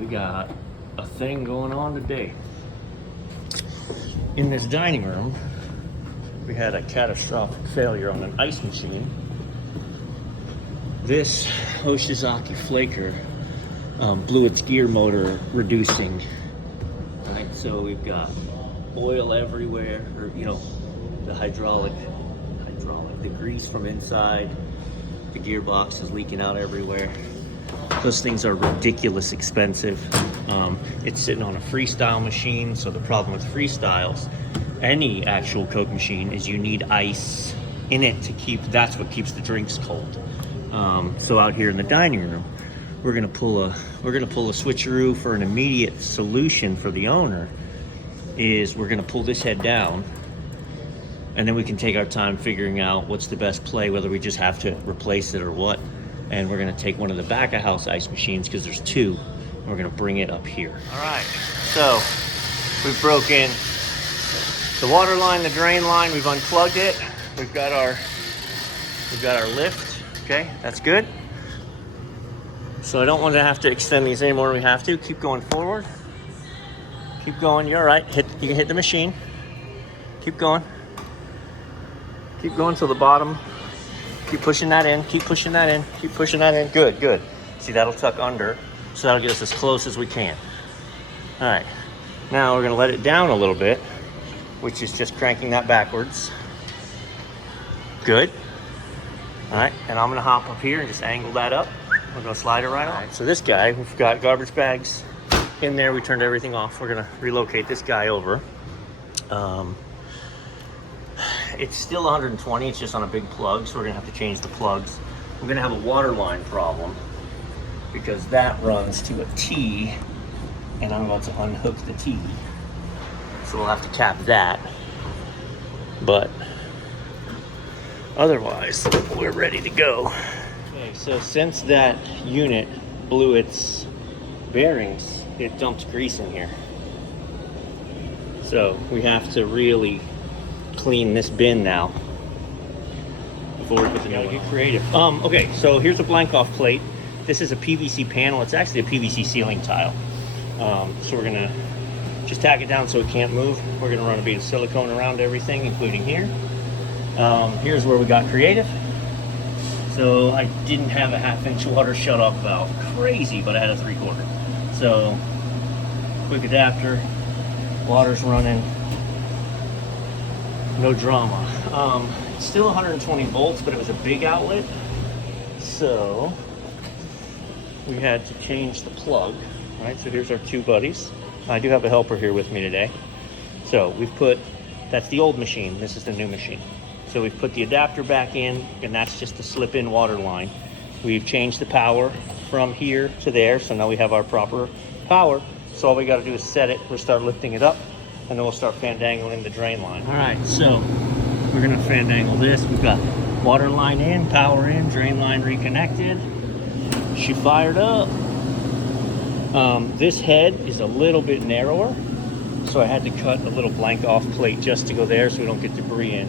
we got a thing going on today. In this dining room, we had a catastrophic failure on an ice machine. This Hoshizaki flaker blew its gear motor reducing. All right, so we've got oil everywhere, or the hydraulic, the grease from inside. The gearbox is leaking out everywhere. Those things are ridiculous expensive. It's sitting on a freestyle machine, so the problem with freestyles, any actual Coke machine, is you need ice in it to keep, that's what keeps the drinks cold. So out here in the dining room, we're gonna pull a switcheroo for an immediate solution for the owner. Is we're gonna pull this head down, and then we can take our time figuring out what's the best play, whether we just have to replace it or what. And we're gonna take one of the back of house ice machines, because there's two, and we're gonna bring it up here. All right, so we've broken the water line, the drain line, we've unplugged it. We've got our lift, okay, that's good. So I don't want to have to extend these anymore than we have to. Keep going forward. Keep going, you're all right. You can hit the machine. Keep going. Keep going to the bottom. Keep pushing that in, keep pushing that in, keep pushing that in. Good, good. See, that'll tuck under, so that'll get us as close as we can. All right, now we're gonna let it down a little bit, which is just cranking that backwards. Good. All right, and I'm gonna hop up here and just angle that up. We're gonna slide it right on. So this guy, we've got garbage bags in there. We turned everything off. We're gonna relocate this guy over. It's still 120, it's just on a big plug, so we're gonna have to change the plugs. We're gonna have a water line problem because that runs to a T, and I'm about to unhook the T. So we'll have to cap that. But otherwise, we're ready to go. Okay, so since that unit blew its bearings, it dumped grease in here. So we have to really clean this bin now before we put the new one. Get creative. Okay, so here's a blank off plate. This is a PVC panel. It's actually a PVC ceiling tile. So we're gonna just tack it down so it can't move. We're gonna run a bead of silicone around everything, including here. Here's where we got creative. So I didn't have a 1/2-inch water shut-off valve. Crazy, but I had a 3/4. So quick adapter, water's running. No drama. It's still 120 volts, but it was a big outlet. So we had to change the plug. All right, so here's our two buddies. I do have a helper here with me today. So we've put, that's the old machine. This is the new machine. So we've put the adapter back in, and that's just the slip-in water line. We've changed the power from here to there. So now we have our proper power. So all we got to do is set it. We'll start lifting it up, and then we'll start fandangling the drain line. All right, so we're gonna fandangle this. We've got water line in, power in, drain line reconnected. She fired up. This head is a little bit narrower, so I had to cut a little blank off plate just to go there so we don't get debris in.